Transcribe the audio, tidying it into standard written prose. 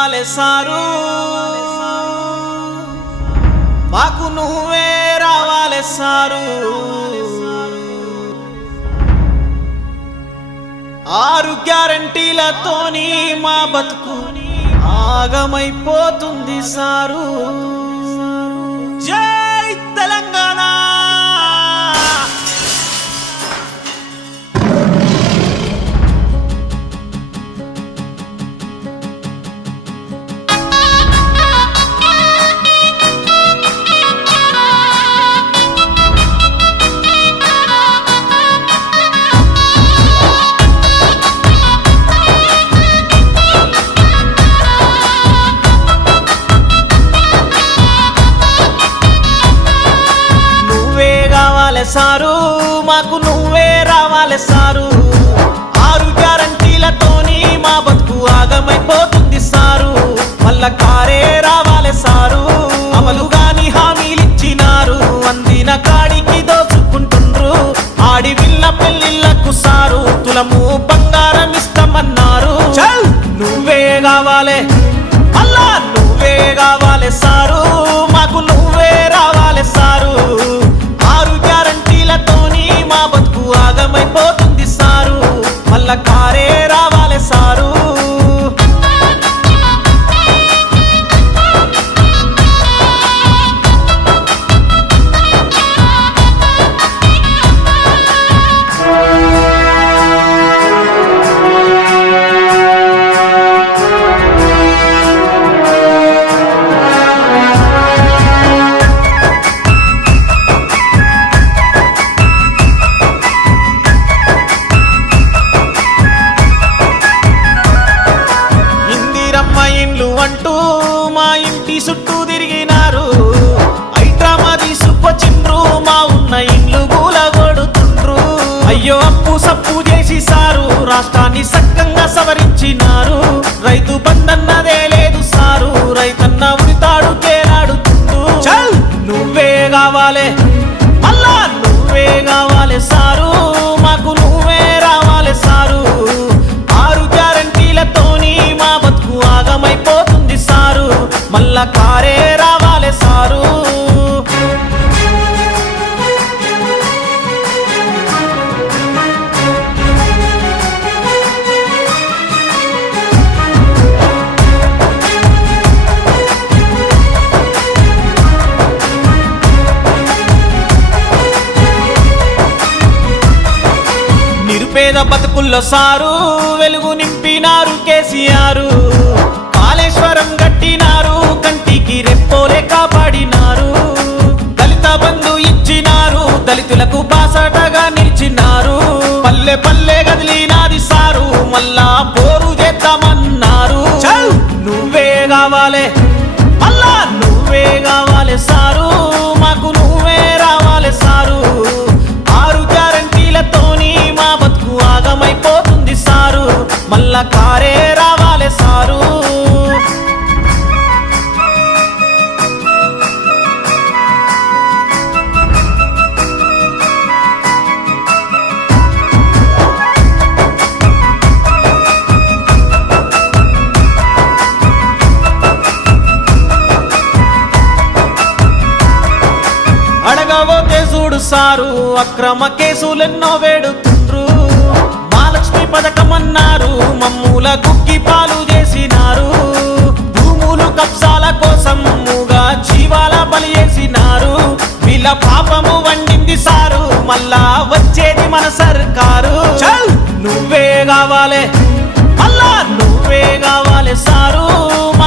కావాలే సారు, మాకు నువ్వే రావాలే సారు. 6 గ్యారంటీలతోని మా బతుకు ఆగమైపోతుంది సారు. జై తెలంగాణ. సారు మాకు నువ్వే రావాలే సారు. 6 గ్యారంటీలతోని మా బతుకు ఆగమైపోతుంది సారు. మళ్ళా కారే రావాలే సారు. అమలు గాని హామీలిచ్చినారు, అందిన కాడికి దోచుకుంటుండ్రు. ఆడి విల్ల పెళ్ళిళ్ళకు సారు తులము బంగారం ఇస్తామన్నారు. నువ్వే కావాలే, మళ్ళా నువ్వే కావాలే సారు. మాకు నువ్వే రావాలే సారు. 6 గ్యారంటీలతోని మా బతుకు ఆగమైపోతుంది సారు. మళ్ళా కారే రావాలే సారు. అంటూ మా ఇంటి చుట్టూ తిరిగినారు. ఐట్రామా తీసుకొచ్చిండ్రు, మా ఉన్న ఇండ్లు గూలగొడుతుండ్రు. అయ్యో అప్పు సప్పు చేసి సారు రాష్ట్రాన్ని సక్కంగా సవరించినారు. రైతు బంధన్నదే లేదు సారు, రైతన్న ఉడితాడు కేరాడుతుండు. నువ్వే కావాలే, మళ్ళా నువ్వే కావాలే సారు. మాకు నువ్వే రావాలే సారు. 6 గ్యారంటీలతోని మా బతుకు ఆగమైపోతుంది సారు. మళ్ళా కారే రావాలే సారు. నిరుపేద బతుకుల్లో సారు వెలుగు నింపినారు కేసీఆర్. కాళేశ్వరం కట్టినారు, కంటికి రెప్పోలే కాపాడినారు. దళిత బంధు ఇచ్చినారు, దళితులకు బాసటగా నిలిచినారు. పల్లె పల్లె కదిలినాది సారు, మళ్ళా పోరు చేద్దామన్నారు. నువ్వే కావాలే, మళ్ళా నువ్వే కావాలే సారు. మాకు నువ్వే రావాలే సారు. 6 గ్యారంటీలతోని మా బతుకు ఆగమైపోతుంది సారు. మళ్ళా కారే రావాలే సారు. అడగబోతే చూడు సారు అక్రమ కేసులెన్నో వేడుతుండ్రు. మహాలక్ష్మి పథకం అన్నారు, మమ్ముల గుక్కి పాలు చేసినారు. భూములు కబ్జాల కోసం మూగా జీవాల బలి చేసినారు. వీళ్ళ పాపము వండింది సారు, మళ్ళా వచ్చేది మన సర్కారు. నువ్వే కావాలే, మళ్ళా నువ్వే కావాలే సారు.